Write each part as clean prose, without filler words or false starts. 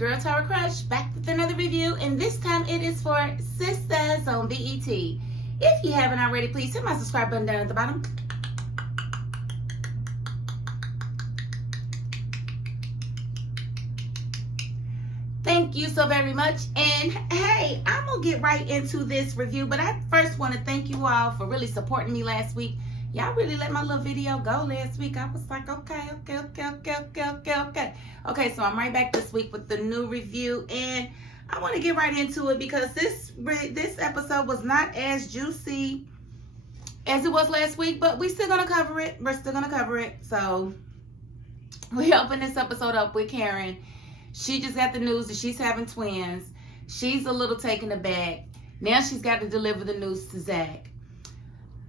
your girl Tara Crush, back with another review, and this time it is for Sistas on BET. If you haven't already, please hit my subscribe button down at the bottom. Thank you so very much. And hey, I'm gonna get right into this review, but I first want to thank you all for really supporting me last week. Y'all really let my little video go last week. I was like, okay. Okay, so I'm right back this week with the new review, and I want to get right into it because this episode was not as juicy as it was last week, but we're still gonna cover it. So we open this episode up with Karen. She just got the news that she's having twins. She's a little taken aback. Now she's got to deliver the news to Zack.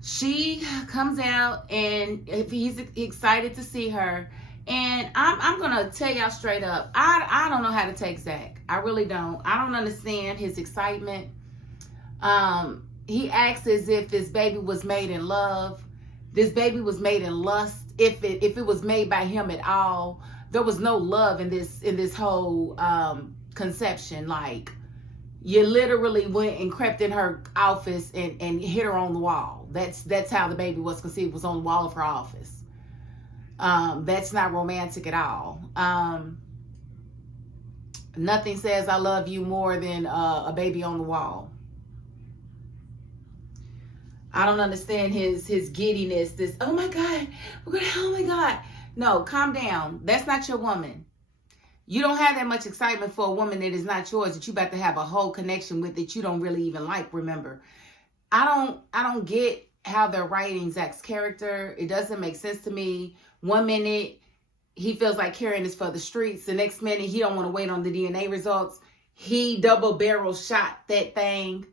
She comes out and he's excited to see her. And I'm going to tell y'all straight up, I don't know how to take Zack. I really don't. I don't understand his excitement. He acts as if this baby was made in love. This baby was made in lust. If it was made by him at all. There was no love in this whole conception. Like, you literally went and crept in her office and hit her on the wall. That's how the baby was conceived, was on the wall of her office. That's not romantic at all. Nothing says I love you more than a baby on the wall. I don't understand his giddiness. This, oh my God, oh my God. No, calm down. That's not your woman. You don't have that much excitement for a woman that is not yours, that you about to have a whole connection with, that you don't really even like, remember. I don't get how they're writing Zack's character. It doesn't make sense to me. One minute, he feels like Karen is for the streets. The next minute, he don't want to wait on the DNA results. He double barrel shot that thing.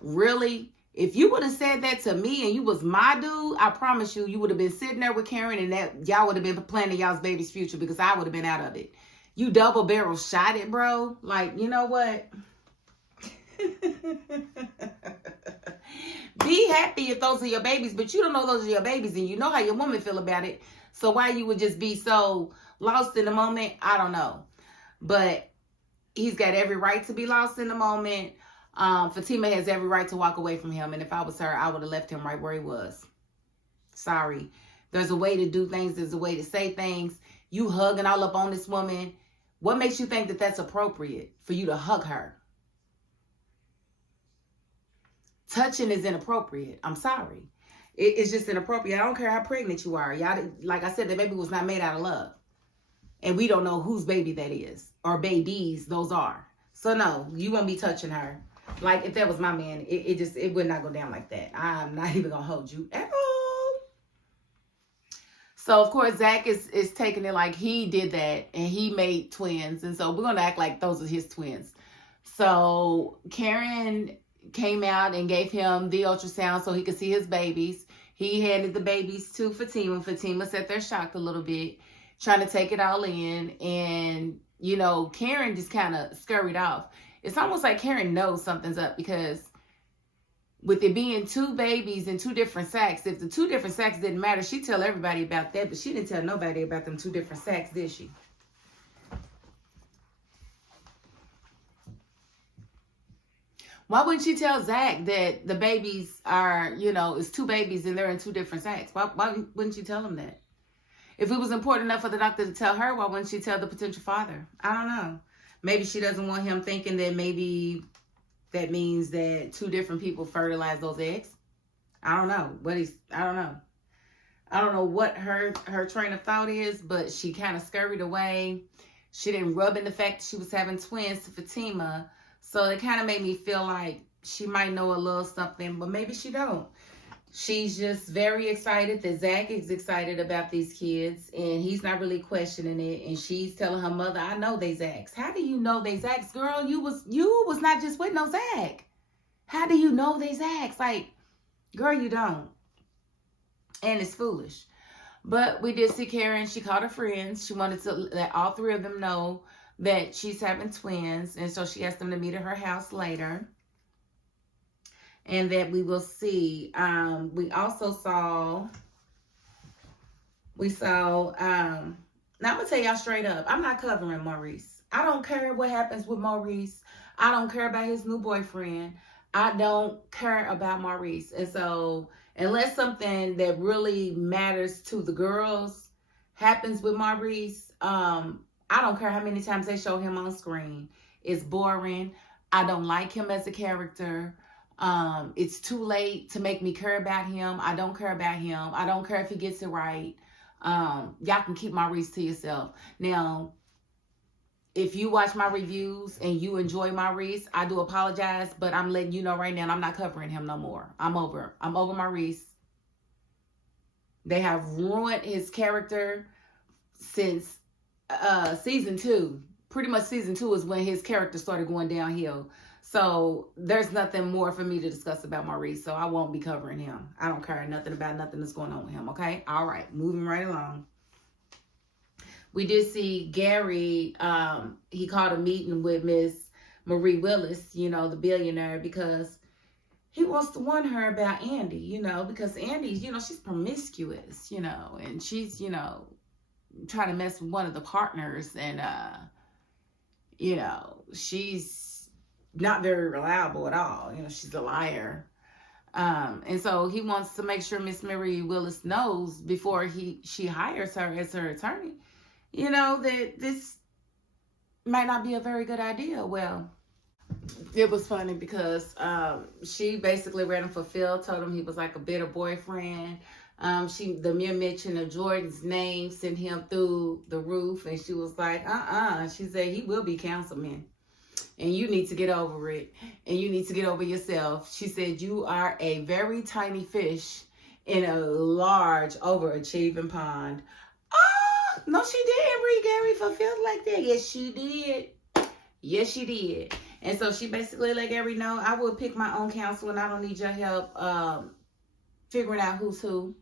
Really? If you would have said that to me and you was my dude, I promise you would have been sitting there with Karen and that y'all would have been planning y'all's baby's future, because I would have been out of it. You double barrel shot it, bro. Like, you know what? Be happy if those are your babies, but you don't know those are your babies and you know how your woman feel about it. So why you would just be so lost in the moment, I don't know. But he's got every right to be lost in the moment. Fatima has every right to walk away from him. And if I was her, I would have left him right where he was. Sorry. There's a way to do things. There's a way to say things. You hugging all up on this woman. What makes you think that that's appropriate for you to hug her? Touching is inappropriate. I'm sorry. It's just inappropriate. I don't care how pregnant you are. Y'all, like I said, the baby was not made out of love. And we don't know whose baby that is. Or babies those are. So no, you won't be touching her. Like, if that was my man, it would not go down like that. I'm not even going to hold you at all. So, of course, Zack is taking it like he did that and he made twins. And so we're going to act like those are his twins. So Karen came out and gave him the ultrasound so he could see his babies. He handed the babies to Fatima. Fatima sat there shocked a little bit, trying to take it all in. And, you know, Karen just kind of scurried off. It's almost like Karen knows something's up, because with it being two babies in two different sacks, if the two different sacks didn't matter, she'd tell everybody about that, but she didn't tell nobody about them two different sacks, did she? Why wouldn't she tell Zack that the babies are, you know, it's two babies and they're in two different sacks? Why wouldn't she tell him that? If it was important enough for the doctor to tell her, why wouldn't she tell the potential father? I don't know. Maybe she doesn't want him thinking that maybe that means that two different people fertilize those eggs. I don't know. I don't know. I don't know what her train of thought is, but she kind of scurried away. She didn't rub in the fact that she was having twins to Fatima. So it kind of made me feel like she might know a little something, but maybe she don't. She's just very excited that Zack is excited about these kids, and he's not really questioning it. And she's telling her mother, I know they Zacks. How do you know they Zacks, girl? You was not just with no Zack. How do you know they Zacks? Like, girl, you don't. And it's foolish. But we did see Karen. She called her friends. She wanted to let all three of them know that she's having twins. And so she asked them to meet at her house later. And that we will see. We also saw, now I'm going to tell y'all straight up, I'm not covering Maurice. I don't care what happens with Maurice. I don't care about his new boyfriend. I don't care about Maurice. And so, unless something that really matters to the girls happens with Maurice, I don't care how many times they show him on screen. It's boring. I don't like him as a character. It's too late to make me care about him. I don't care about him. I don't care if he gets it right. Y'all can keep Maurice to yourself. Now, if you watch my reviews and you enjoy Maurice, I do apologize, but I'm letting you know right now, I'm not covering him no more. I'm over Maurice. They have ruined his character since season 2. Pretty much season 2 is when his character started going downhill. So there's nothing more for me to discuss about Maurice, so I won't be covering him. I don't care nothing about nothing that's going on with him, okay? All right, moving right along. We did see Gary, he called a meeting with Miss Mary Willis, you know, the billionaire, because he wants to warn her about Andi, you know, because Andi, you know, she's promiscuous, you know, and she's, you know, trying to mess with one of the partners, and, you know, she's not very reliable at all. You know, she's a liar. And so he wants to make sure Miss Mary Willis knows before she hires her as her attorney, you know, that this might not be a very good idea. Well, it was funny because she basically read him for Phil, told him he was like a bitter boyfriend. The mere mention of Jordan's name sent him through the roof, and she was like, She said he will be councilman, and you need to get over it, and you need to get over yourself. She said you are a very tiny fish in a large, overachieving pond. Oh, no, she didn't read Gary for Phil like that. Yes, she did. Yes, she did. And so she basically let Gary know, I will pick my own counsel, and I don't need your help figuring out who's who.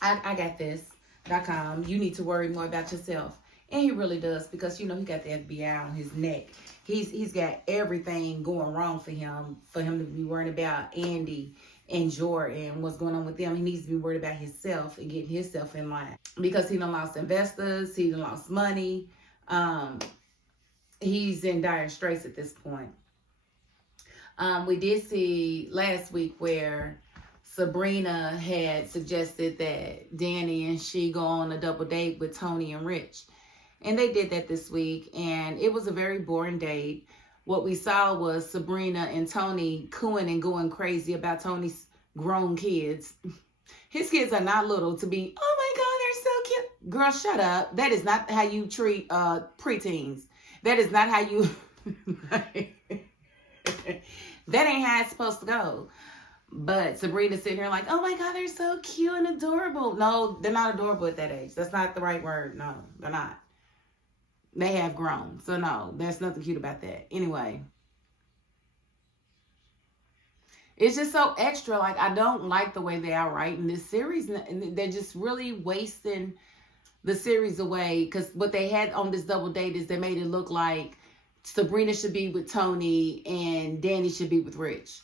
I got this.com. You need to worry more about yourself. And he really does, because, you know, he got the FBI on his neck. He's got everything going wrong for him to be worried about Andi and Jordan, what's going on with them. He needs to be worried about himself and getting himself in line, because he done lost investors. He done lost money. He's in dire straits at this point. We did see last week where Sabrina had suggested that Danny and she go on a double date with Tony and Rich. And they did that this week, and it was a very boring date. What we saw was Sabrina and Tony cooing and going crazy about Tony's grown kids. His kids are not little to be, oh my God, they're so cute. Girl, shut up. That is not how you treat preteens. That is not how you... That ain't how it's supposed to go. But Sabrina's sitting here like, oh my God, they're so cute and adorable. No, they're not adorable at that age. That's not the right word. No, they're not. They have grown. So no, there's nothing cute about that. Anyway. It's just so extra. Like, I don't like the way they are writing this series. And they're just really wasting the series away. Because what they had on this double date is they made it look like Sabrina should be with Tony and Danny should be with Rich.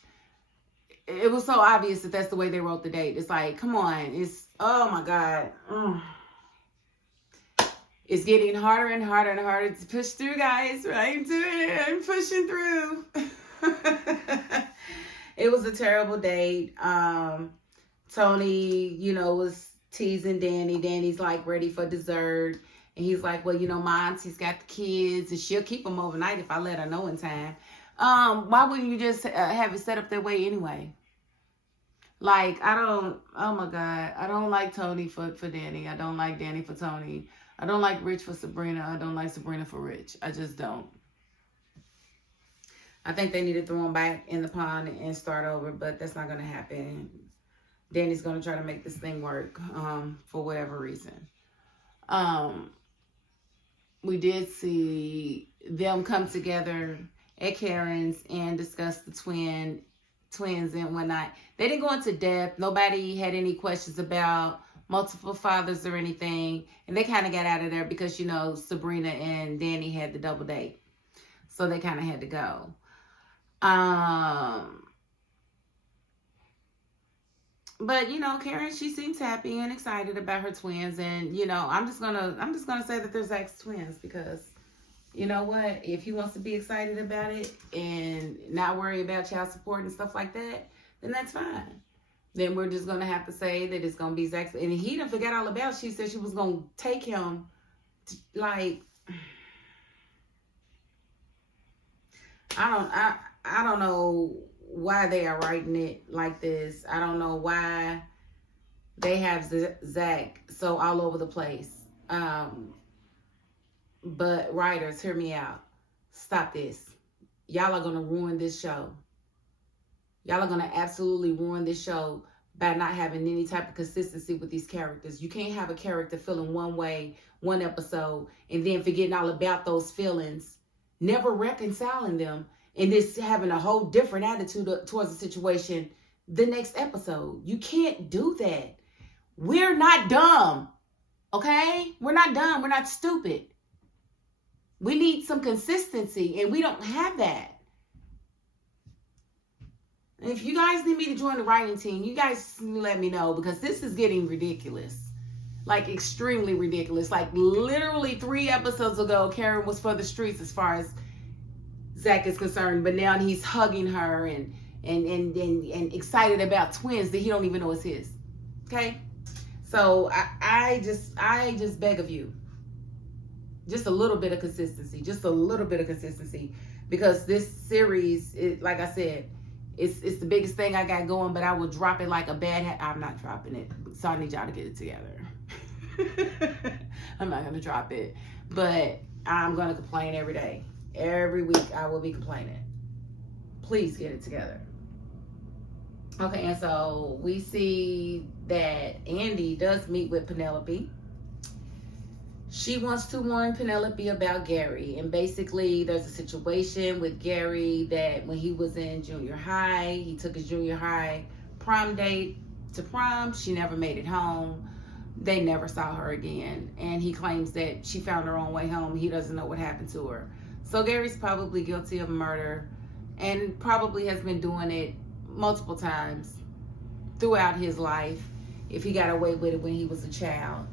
It was so obvious that that's the way they wrote the date. It's like, come on. It's, oh my God. It's getting harder and harder and harder to push through, guys. Right? I'm pushing through. It was a terrible date. Tony, you know, was teasing Danny. Danny's like ready for dessert. And he's like, well, you know, my auntie's got the kids and she'll keep them overnight if I let her know in time. Why wouldn't you just have it set up that way anyway? Like, oh my God. I don't like Tony for Danny. I don't like Danny for Tony. I don't like Rich for Sabrina. I don't like Sabrina for Rich. I just don't. I think they need to throw him back in the pond and start over, but that's not going to happen. Danny's going to try to make this thing work for whatever reason. We did see them come together at Karen's and discuss the twins and whatnot. They didn't go into depth. Nobody had any questions about multiple fathers or anything. And they kind of got out of there because, you know, Sabrina and Danny had the double date. So they kind of had to go. But, you know, Karen, she seems happy and excited about her twins. And, you know, I'm just gonna say that they're Zack's twins because you know what? If he wants to be excited about it and not worry about child support and stuff like that, then that's fine. Then we're just going to have to say that it's going to be Zack. And he done forgot all about, she said she was going to take him to, like, I don't know why they are writing it like this. I don't know why they have Zack so all over the place. But writers, hear me out. Stop this. Y'all are going to ruin this show. Y'all are going to absolutely ruin this show by not having any type of consistency with these characters. You can't have a character feeling one way, one episode, and then forgetting all about those feelings, never reconciling them, and just having a whole different attitude towards the situation the next episode. You can't do that. We're not dumb, okay? We're not dumb. We're not stupid. We need some consistency, and we don't have that. And if you guys need me to join the writing team, you guys let me know, because this is getting ridiculous. Like, extremely ridiculous. Like, literally 3 episodes ago, Karen was for the streets as far as Zack is concerned, but now he's hugging her and excited about twins that he don't even know is his. Okay? So I just beg of you, just a little bit of consistency, because this series, like I said, it's the biggest thing I got going, but I will drop it like a bad hat. I'm not dropping it, so I need y'all to get it together. I'm not gonna drop it, but I'm gonna complain every day. Every week I will be complaining. Please get it together. Okay, and so we see that Andi does meet with Penelope. She wants to warn Penelope about Gary. And basically, there's a situation with Gary that when he was in junior high, he took his junior high prom date to prom. She never made it home. They never saw her again. And he claims that she found her own way home. He doesn't know what happened to her. So Gary's probably guilty of murder and probably has been doing it multiple times throughout his life if he got away with it when he was a child.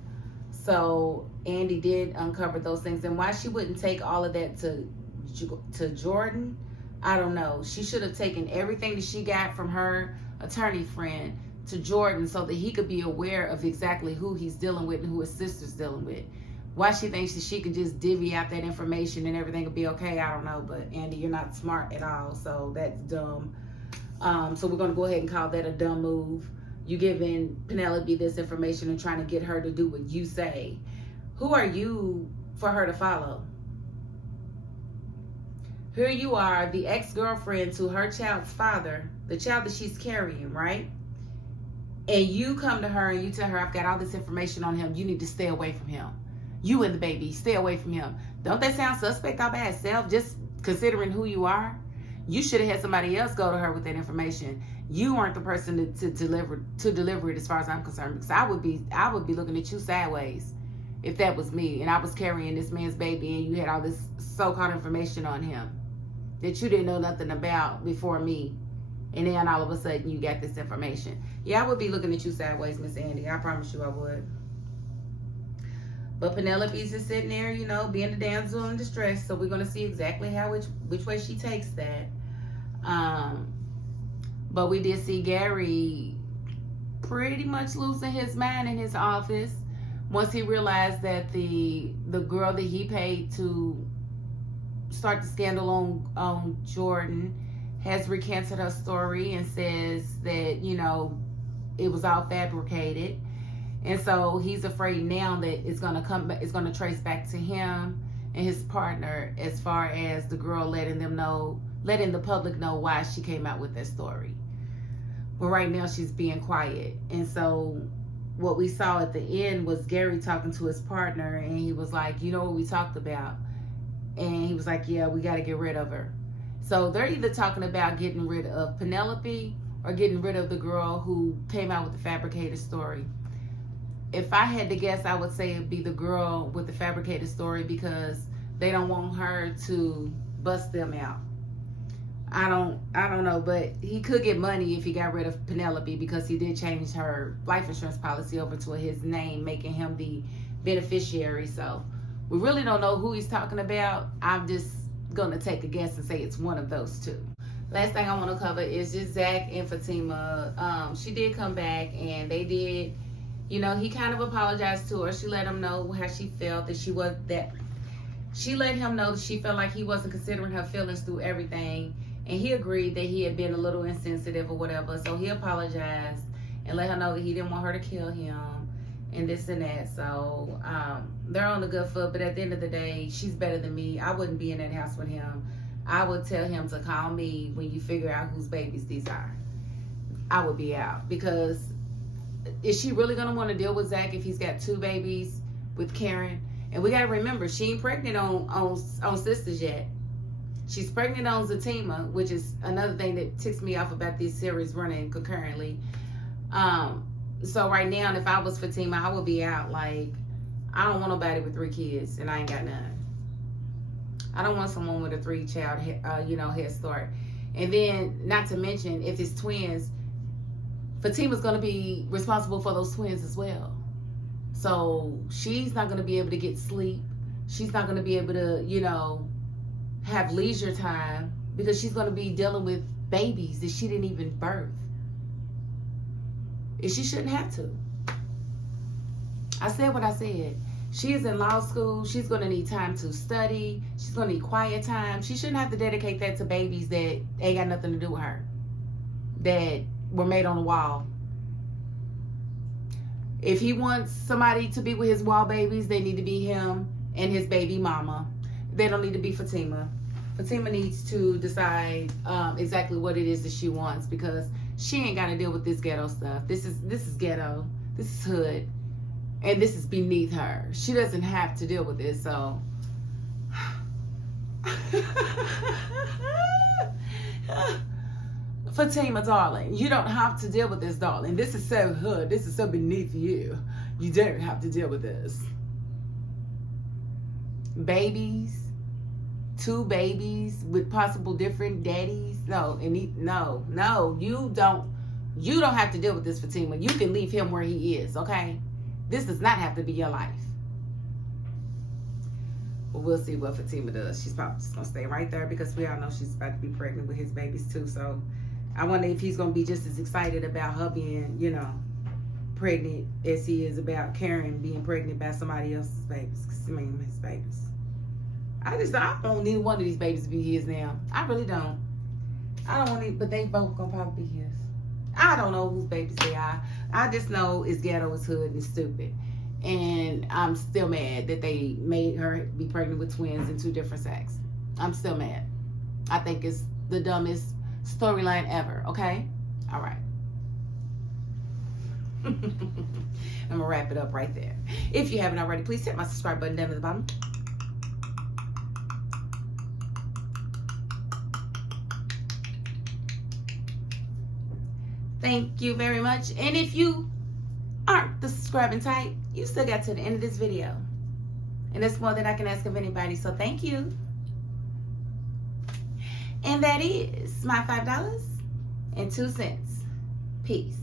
So Andi did uncover those things. And why she wouldn't take all of that to Jordan, I don't know. She should have taken everything that she got from her attorney friend to Jordan so that he could be aware of exactly who he's dealing with and who his sister's dealing with. Why she thinks that she could just divvy out that information and everything will be okay, I don't know. But Andi, you're not smart at all, so that's dumb. So we're going to go ahead and call that a dumb move. You giving Penelope this information and trying to get her to do what you say. Who are you for her to follow? Here you are, the ex-girlfriend to her child's father, the child that she's carrying, right? And you come to her and you tell her, I've got all this information on him. You need to stay away from him. You and the baby, stay away from him. Don't that sound suspect all by itself, just considering who you are? You should have had somebody else go to her with that information. You weren't the person to deliver it as far as I'm concerned, because I would be looking at you sideways if that was me and I was carrying this man's baby and you had all this so-called information on him that you didn't know nothing about before me, and then all of a sudden you got this information. Yeah, I would be looking at you sideways, Miss Andi. I promise you I would. But Penelope's just sitting there, you know, being the damsel in distress. So we're going to see exactly which way she takes that. But we did see Gary pretty much losing his mind in his office once he realized that the girl that he paid to start the scandal on Jordan has recanted her story and says that, you know, it was all fabricated. And so he's afraid now that it's going to trace back to him and his partner as far as the girl letting the public know why she came out with that story. But right now she's being quiet. And so what we saw at the end was Gary talking to his partner, and he was like, you know what we talked about? And he was like, yeah, we got to get rid of her. So they're either talking about getting rid of Penelope or getting rid of the girl who came out with the fabricated story. If I had to guess, I would say it'd be the girl with the fabricated story, because they don't want her to bust them out. I don't know, but he could get money if he got rid of Penelope, because he did change her life insurance policy over to his name, making him the beneficiary. So We really don't know who he's talking about. I'm just gonna take a guess and say it's one of those two. Last thing I want to cover is just Zack and Fatima. She did come back, and they did, you know, he kind of apologized to her. She let him know how she felt, that she let him know that she felt like he wasn't considering her feelings through everything, and he agreed that he had been a little insensitive or whatever. So he apologized and let her know that he didn't want her to kill him and this and that. So they're on a good foot, but at the end of the day, she's better than me. I wouldn't be in that house with him. I would tell him to call me when you figure out whose babies these are. I would be out, because is she really gonna want to deal with Zack if he's got 2 babies with Karen? And we gotta remember, she ain't pregnant on Sistas yet. She's pregnant on Fatima, which is another thing that ticks me off about these series running concurrently. So right now, if I was Fatima, I would be out. Like, I don't want nobody with 3 kids, and I ain't got none. I don't want someone with a 3-child, head start. And then, not to mention, if it's twins, Fatima's going to be responsible for those twins as well. So she's not going to be able to get sleep. She's not going to be able to, have leisure time, because she's going to be dealing with babies that she didn't even birth. And she shouldn't have to. I said what I said. She is in law school. She's going to need time to study. She's going to need quiet time. She shouldn't have to dedicate that to babies that ain't got nothing to do with her, that were made on the wall. If he wants somebody to be with his wall babies, they need to be him and his baby mama. They don't need to be Fatima. Fatima needs to decide exactly what it is that she wants, because she ain't got to deal with this ghetto stuff. This is ghetto. This is hood. And this is beneath her. She doesn't have to deal with this, so. Fatima, darling, you don't have to deal with this, darling. This is so hood. This is so beneath you. You don't have to deal with this. Babies, 2 babies with possible different daddies. No, you don't have to deal with this, Fatima. You can leave him where he is, okay? This does not have to be your life. But we'll see what Fatima does. She's probably just going to stay right there, because we all know she's about to be pregnant with his babies too. So I wonder if he's going to be just as excited about her being, pregnant as he is about Karen being pregnant by somebody else's babies. His babies. I don't need one of these babies to be his now. I really don't. I don't want it, but they both going to probably be his. I don't know whose babies they are. I just know it's ghetto, it's hood, and it's stupid. And I'm still mad that they made her be pregnant with twins in 2 different sacks. I'm still mad. I think it's the dumbest storyline ever, okay? All right. I'm going to wrap it up right there. If you haven't already, please hit my subscribe button down at the bottom. Thank you very much. And if you aren't the subscribing type, you still got to the end of this video. And that's more than I can ask of anybody. So thank you. And that is my $5.02. Peace.